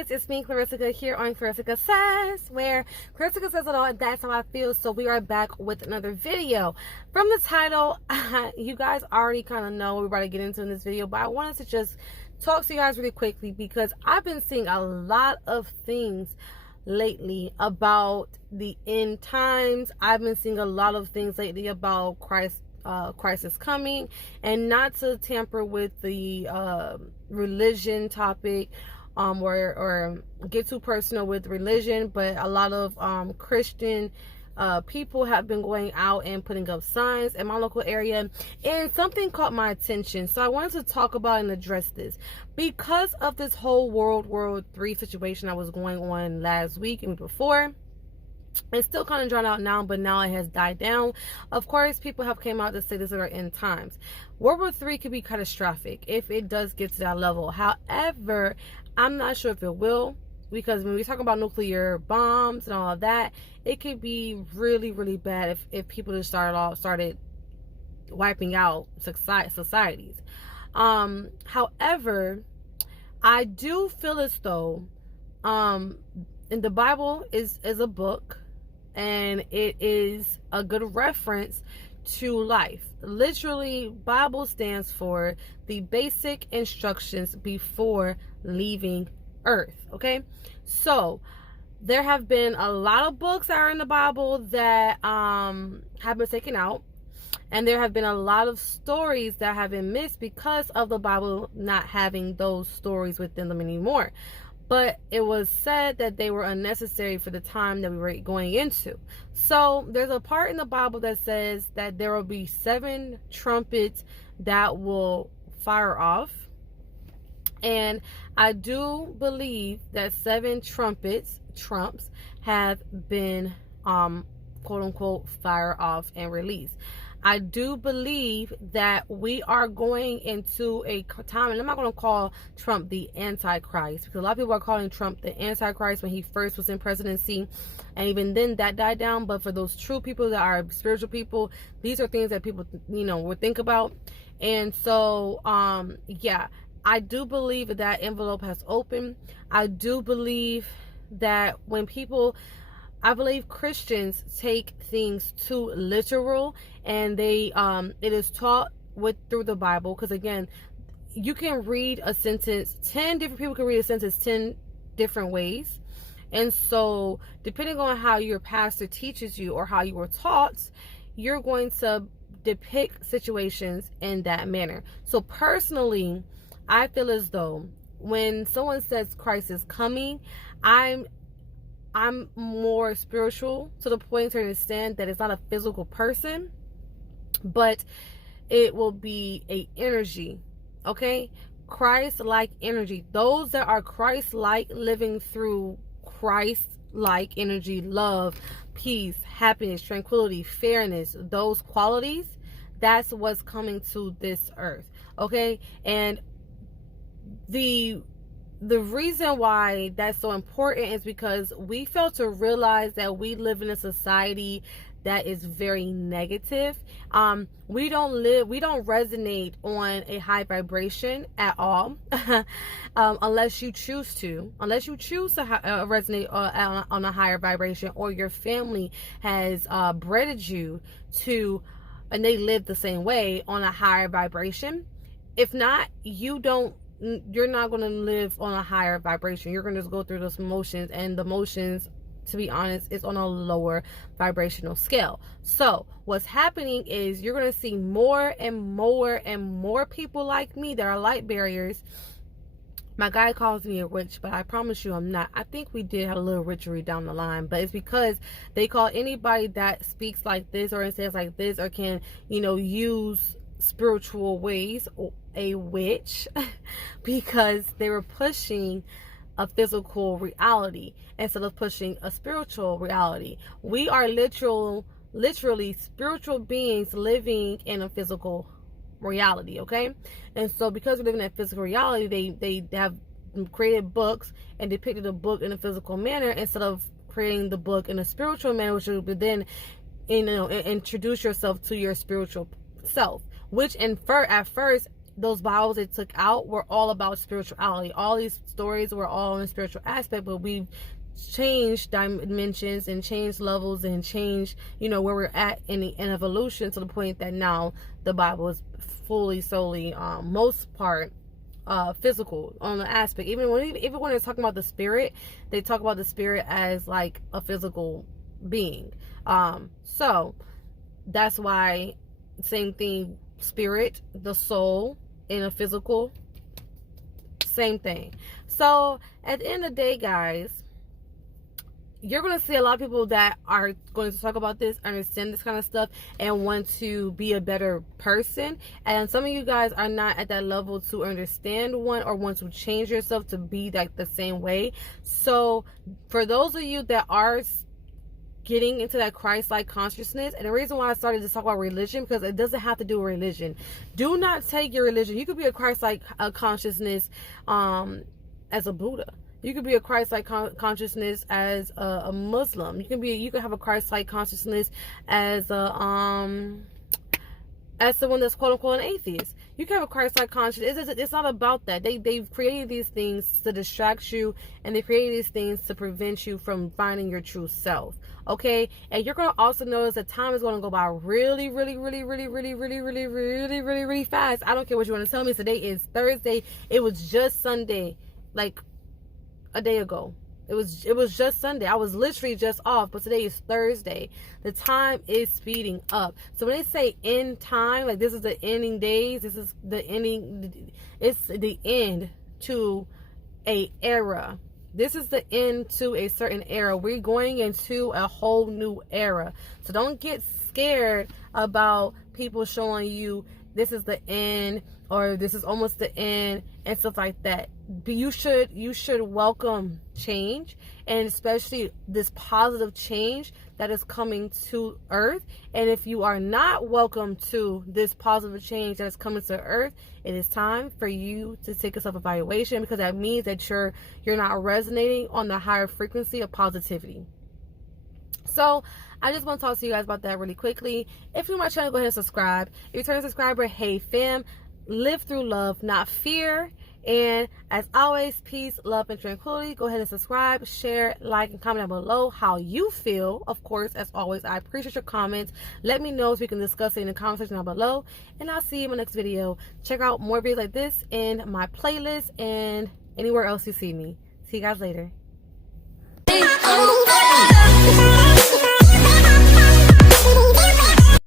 guys, it's me, Clarissa, here on Clarissa Says, where Clarissa says it all, and that's how I feel. So we are back with another video. From the title, you guys already kind of know what we're about to get into in this video, but I wanted to just talk to you guys really quickly because I've been seeing a lot of things lately about the end times. I've been seeing a lot of things lately about Christ is coming, and not to tamper with the religion topic or get too personal with religion, but a lot of Christian people have been going out and putting up signs in my local area, and something caught my attention, so I wanted to talk about and address this because of this whole World War III situation that was going on last week and before. It's still kind of drawn out now, but now it has died down. Of course, people have came out to say this are end times. World War III could be catastrophic if it does get to that level. However, I'm not sure if it will, because when we talk about nuclear bombs and all of that, it could be really, really bad if people just started wiping out societies. However, I do feel as though and the Bible is a book, and it is a good reference to life. Literally, Bible stands for the basic instructions before leaving earth. Okay, so there have been a lot of books that are in the Bible that have been taken out, and there have been a lot of stories that have been missed because of the Bible not having those stories within them anymore. But it was said that they were unnecessary for the time that we were going into. So there's a part in the Bible that says that there will be 7 trumpets that will fire off. And I do believe that 7 trumps have been quote unquote fire off and released. I do believe that we are going into a time, and I'm not going to call Trump the Antichrist, because a lot of people are calling Trump the Antichrist when he first was in presidency, and even then that died down. But for those true people that are spiritual people, these are things that people, would think about. And so, yeah, I do believe that that envelope has opened. I do believe that I believe Christians take things too literal, and they it is taught through the Bible, because again, you can read a sentence, 10 different people can read a sentence 10 different ways. And so depending on how your pastor teaches you or how you were taught, you're going to depict situations in that manner. So personally, I feel as though when someone says Christ is coming, I'm more spiritual to the point to understand that it's not a physical person, but it will be a energy. Okay, Christ-like energy. Those that are Christ-like, living through Christ-like energy, love, peace, happiness, tranquility, fairness, those qualities, that's what's coming to this earth. Okay, and the reason why that's so important is because we fail to realize that we live in a society that is very negative. We don't resonate on a high vibration at all, unless you choose to resonate on a higher vibration, or your family has bred you to, and they live the same way on a higher vibration. If not, you're not going to live on a higher vibration. You're going to just go through those motions, and the motions, to be honest, is on a lower vibrational scale. So what's happening is you're going to see more and more and more people like me that are light barriers. My guy calls me a witch, but I promise you I'm not. I think we did have a little witchery down the line, but it's because they call anybody that speaks like this or says like this or can, use spiritual ways a witch, because they were pushing a physical reality instead of pushing a spiritual reality. We are literally spiritual beings living in a physical reality. Okay, and so because we live in that physical reality, they have created books and depicted a book in a physical manner instead of creating the book in a spiritual manner, which would then introduce yourself to your spiritual self, which at first those Bibles they took out were all about spirituality. All these stories were all in a spiritual aspect, but we've changed dimensions and changed levels and changed, where we're at in evolution, to the point that now the Bible is fully, solely, most part, physical on the aspect. Even when they're talking about the spirit, they talk about the spirit as like a physical being. So that's why, same thing, spirit, the soul, in a physical, same thing. So at the end of the day, guys, you're going to see a lot of people that are going to talk about this, understand this kind of stuff, and want to be a better person. And some of you guys are not at that level to understand one, or want to change yourself to be like the same way. So for those of you that are getting into that Christ-like consciousness, and the reason why I started to talk about religion, because it doesn't have to do with religion. Do not take your religion. You could be a Christ-like consciousness as a Buddha. You could be a Christ-like consciousness as a Muslim. You can have a Christ-like consciousness as someone that's quote unquote an atheist. You can have a Christ-like consciousness. It's not about that. They've created these things to distract you, and they created these things to prevent you from finding your true self. Okay? And you're gonna also notice that time is gonna go by really, really, really, really, really, really, really, really, really, really fast. I don't care what you want to tell me. Today is Thursday. It was just Sunday, like a day ago. It was just Sunday. I was literally just off, but today is Thursday. The time is speeding up. So when they say end time, like this is the ending days, this is the ending, it's the end to a era. This is the end to a certain era. We're going into a whole new era. So don't get scared about people showing you this is the end, or this is almost the end, and stuff like that. But you should welcome change, and especially this positive change that is coming to earth. And if you are not welcome to this positive change that is coming to earth, it is time for you to take a self-evaluation, because that means that you're not resonating on the higher frequency of positivity. So I just want to talk to you guys about that really quickly. If you're my channel, go ahead and subscribe. If you're a returning subscriber, hey fam, live through love, not fear. And as always, peace, love, and tranquility. Go ahead and subscribe, share, like, and comment down below how you feel. Of course, as always, I appreciate your comments. Let me know so we can discuss it in the comment section down below. And I'll see you in my next video. Check out more videos like this in my playlist and anywhere else you see me. See you guys later.